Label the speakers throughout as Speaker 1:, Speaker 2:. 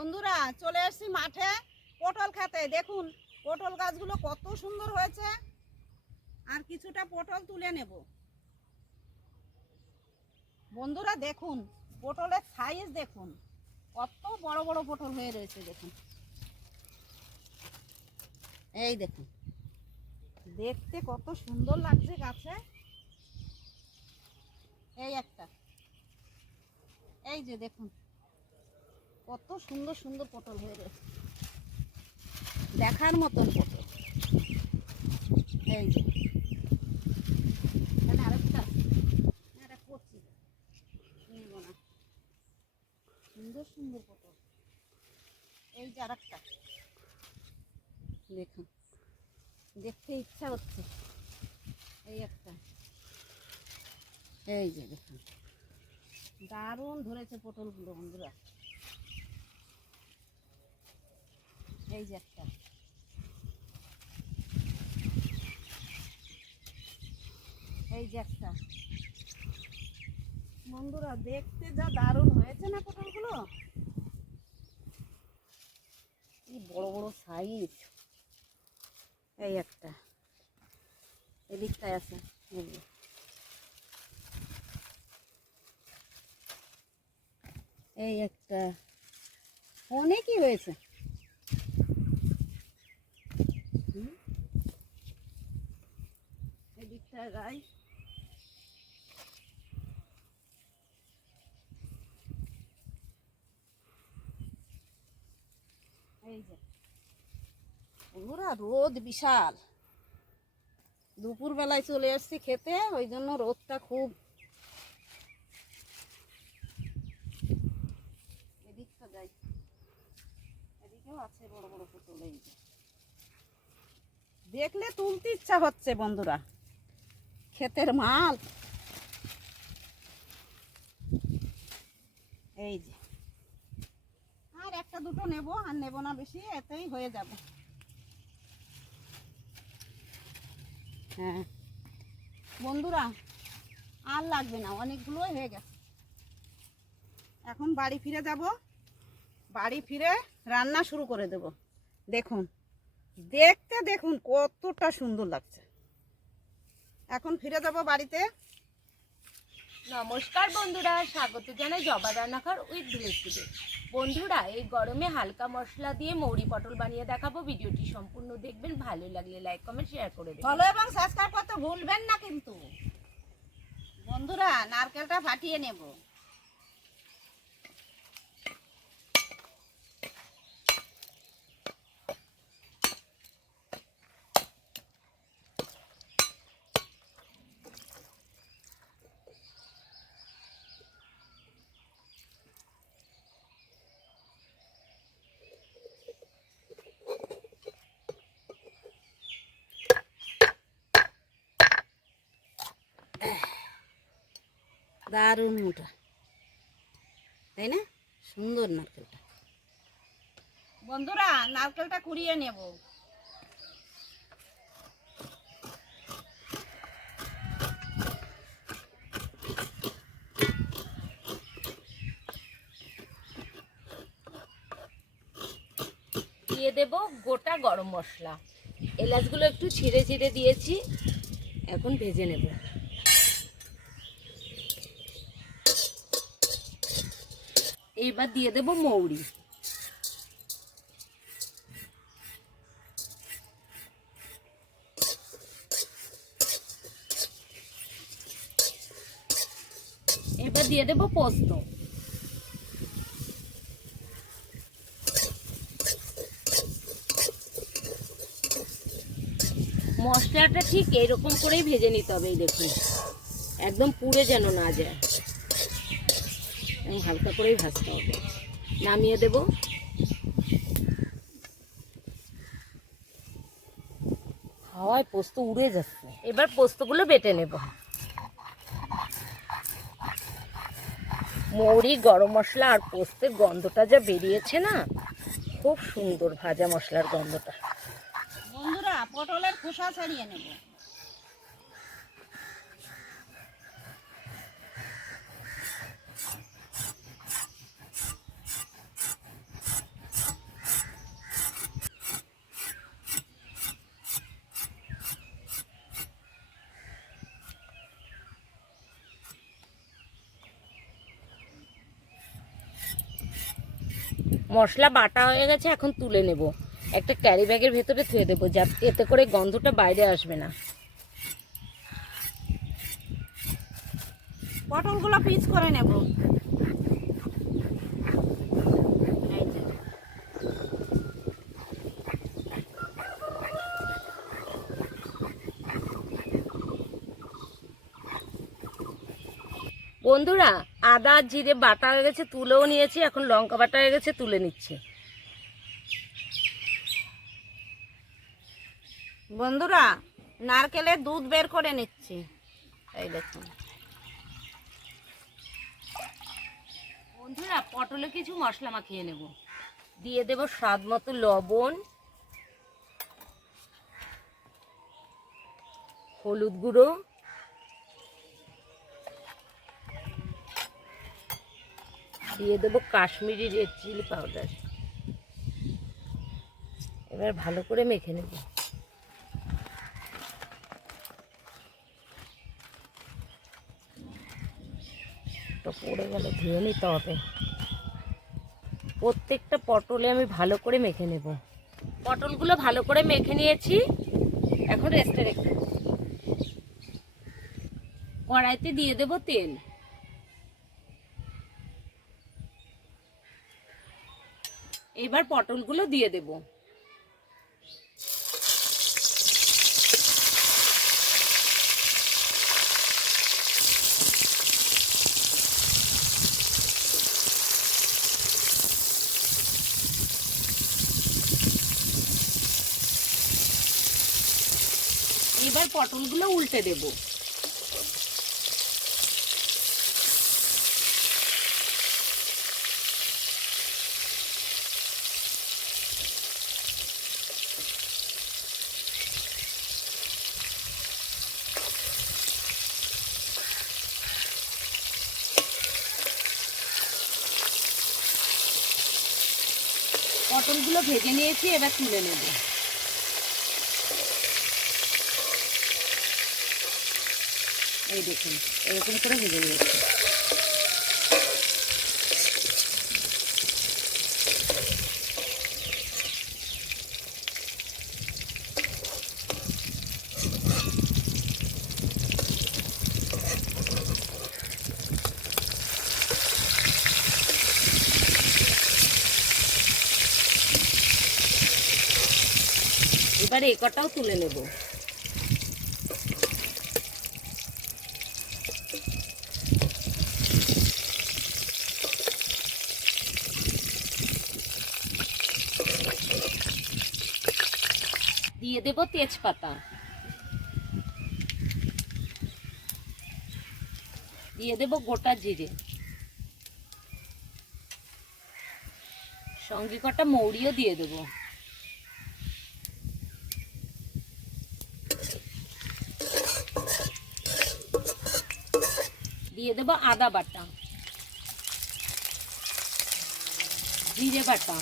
Speaker 1: বন্ধুরা, চলে এসেছি মাঠে পটল খেতে। দেখুন, পটল গাছগুলো কত সুন্দর হয়েছে। আর কিছুটা পটল তুলে নেব। বন্ধুরা, দেখুন, পটলের সাইজ দেখুন। কত বড় বড় পটল হয়ে রয়েছে, দেখুন। এই দেখুন, দেখতে কত সুন্দর লাগছে গাছে। এই একটা। এই যে দেখুন কত সুন্দর সুন্দর পটল হয়ে রয়েছে দেখার মতন পটল। এই যে। আরেকটা। না সুন্দর সুন্দর পটল। এই যে দেখতে ইচ্ছা হচ্ছে। এই একটা। এই যে দারুণ ধরেছে পটলগুলো বন্ধুরা। এই যে একটা। এই যে একটা। বন্ধুরা, দেখতে যা দারুণ হয়েছে না পটলগুলো? কি বড় বড় সাইজ এই একটা। এদিকটায় আছে এই একটা। অনেকই হয়েছে। রোদ বিশাল। দুপুর বেলায় চলে আসছি খেতে, ওই জন্য রোদটা খুব। আছে বড় বড় দেখলে তুলতে ইচ্ছা হচ্ছে বন্ধুরা। ক্ষেতের মাল। এই যে। আর একটা দুটো নেব, আর নেব না বেশি, এতেই হয়ে যাবে। হ্যাঁ। বন্ধুরা, আর লাগবে না, অনেকগুলোই হয়ে গেছে। এখন বাড়ি ফিরে যাব। বাড়ি ফিরে রান্না শুরু করে দেব। দেখুন, দেখতে দেখুন কতটা সুন্দর লাগছে। এখন ফিরে যাব বাড়িতে।
Speaker 2: নমস্কার বন্ধুরা স্বাগত জানাই জবা রান্নাঘর উইথ ভিলেজ বন্ধুরা এই গরমে হালকা মশলা দিয়ে মৌরি পটল বানিয়ে দেখাবো। ভিডিওটি সম্পূর্ণ দেখবেন ভালো লাগলে লাইক কমেন্ট শেয়ার করে দেবেন।
Speaker 1: ফলো এবং সাবস্ক্রাইব করতে ভুলবেন না কিন্তু। বন্ধুরা নারকেলটা ফাটিয়ে নেব। দারুণ মোটা। তাই না? সুন্দর নারকেলটা। বন্ধুরা, নারকেলটা কুড়িয়ে নেব।
Speaker 2: দিয়ে দেব গোটা গরম মশলা। এলাচগুলো একটু ছিঁড়ে ছিঁড়ে দিয়েছি। এখন ভেজে নেব। এইবার দিয়ে দেব মৌরি। এবার দিয়ে দেব পোস্ত। মশলাটা ঠিক এরকম করেই ভেজে নিতে হবে, এই দেখুন। একদম পুড়ে যেন না যায়। হালকা করেই ভাজতে হবে। নামিয়ে দেব। হাওয়ায় পোস্ত উড়ে যাচ্ছে। এবার পোস্তগুলো বেটে নেব। মৌরি গরম মশলা আর পোস্তের গন্ধটা যা বেরিয়েছে না খুব সুন্দর ভাজা মশলার গন্ধটা।
Speaker 1: বন্ধুরা পটলের খোসা ছাড়িয়ে নেব।
Speaker 2: মশলা বাটা হয়ে গেছে, এখন তুলে নেব। একটা ক্যারি ব্যাগের ভেতরে থুয়ে দেবো যা এতে করে গন্ধটা বাইরে আসবে না।
Speaker 1: পটলগুলো পিস করে নেব।
Speaker 2: বন্ধুরা আদা জিরে বাটা হয়ে গেছে তুলেও নিয়েছি এখন লঙ্কা বাটা হয়ে গেছে তুলে নিচ্ছি।
Speaker 1: বন্ধুরা নারকেলের দুধ বের করে নিচ্ছি। এই দেখুন।
Speaker 2: বন্ধুরা পটলে কিছু মশলা মাখিয়ে নেব। দিয়ে দেব স্বাদ মতো লবণ হলুদ গুঁড়ো দিয়ে দেব কাশ্মীরি রেড চিলি পাউডার এবার ভালো করে মেখে নেব। পড়ে গেল ধুয়ে নিতে হবে। প্রত্যেকটা পটলে আমি ভালো করে মেখে নেব। পটলগুলো ভালো করে মেখে নিয়েছি। এখন রেস্টে রেখে কড়াইতে দিয়ে দেব তেল। এবার পটলগুলো দিয়ে দেব। এবার পটলগুলো উল্টে দেব। পটলগুলো ভেজে নিয়েছি এবার তুলে নেব। এই দেখুন এরকম করে ভেজে নিয়েছি। এবার এই কটাও তুলে নেব। দিয়ে দেব তেজপাতা। দিয়ে দেব গোটা জিরে। সঙ্গে কটা মৌরিও দিয়ে দেবো। দিয়ে দেবো আদা বাটা। জিরে বাটা।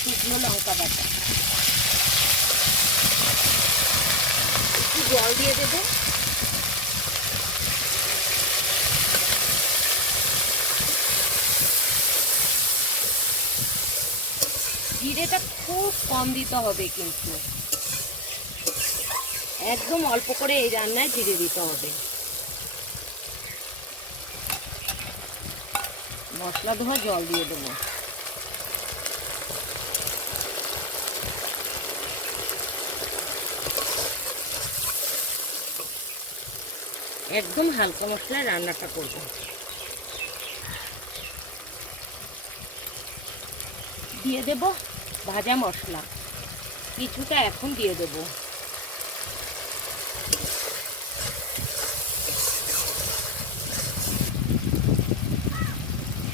Speaker 2: শুকনো লঙ্কা বাটা। একটু জল দিয়ে দেবো। জিরেটা খুব কম দিতে হবে কিন্তু। একদম অল্প করে এই রান্নায় জিরে দিতে হবে। মশলা ধোয়া, জল দিয়ে দেবো। একদম হালকা মশলায় রান্নাটা করব। দিয়ে দেব ভাজা মশলা। কিছুটা এখন দিয়ে দেবো।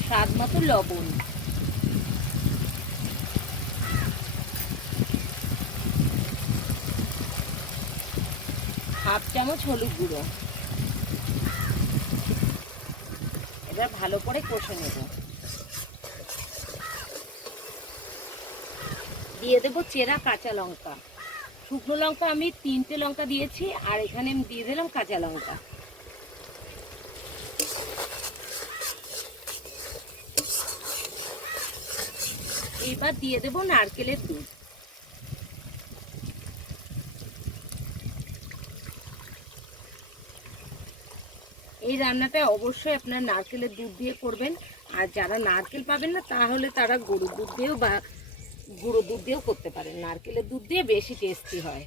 Speaker 2: স্বাদ মতো লবণ। হাফ চামচ হলুদ গুঁড়ো। এবার ভালো করে কষে নেব। দিয়ে দেবো চেরা কাঁচা লঙ্কা। শুকনো লঙ্কা আমি তিনটে লঙ্কা দিয়েছি, আর এখানে দিয়ে দিলাম কাঁচা লঙ্কা। এবার দিয়ে দেবো নারকেলের দুধ। এই রান্নাটা অবশ্যই আপনার নারকেলের দুধ দিয়ে করবেন। আর যারা নারকেল পাবেন না, তাহলে তারা গরুর দুধ দিয়েও বা গুঁড়ো দুধ দিয়েও করতে পারেন। নারকেলের দুধ দিয়ে বেশি টেস্টি হয়।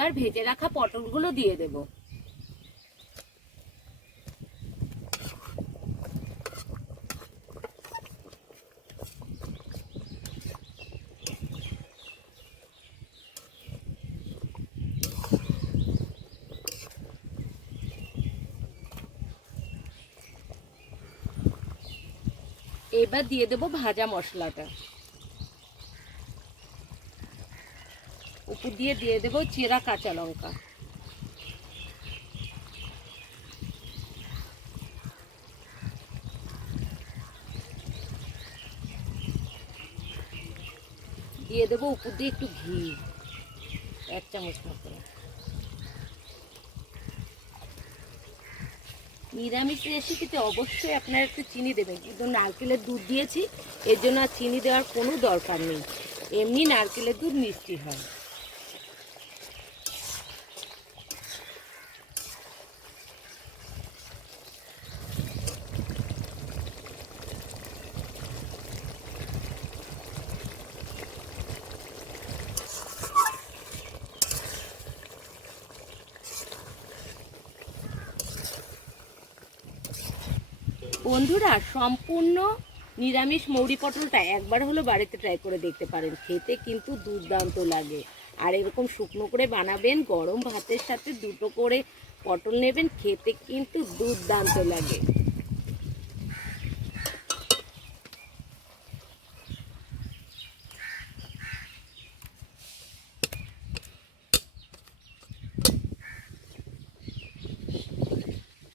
Speaker 2: এবার ভেজে রাখা পটলগুলো দিয়ে দেব। এবার দিয়ে দেব ভাজা মশলাটা। উপর দিয়ে দিয়ে দেবো চেরা কাঁচা লঙ্কা। দিয়ে দেবো উপর দিয়ে একটু ঘি, এক চামচ মতো। নিরামিষ রেসিপিতে অবশ্যই আপনারা একটু চিনি দেবেন। কিন্তু নারকেলের দুধ দিয়েছি, এর জন্য আর চিনি দেওয়ার কোনো দরকার নেই। এমনি নারকেলের দুধ মিষ্টি হয়। বন্ধুরা, সম্পূর্ণ নিরামিষ মৌরি পটলটা একবার হলো বাড়িতে ট্রাই করে দেখতে পারেন। খেতে কিন্তু দুর্দান্ত লাগে। আর এরকম শুকনো করে বানাবেন, গরম ভাতের সাথে দুটো করে পটল নেবেন, খেতে কিন্তু দুর্দান্ত লাগে।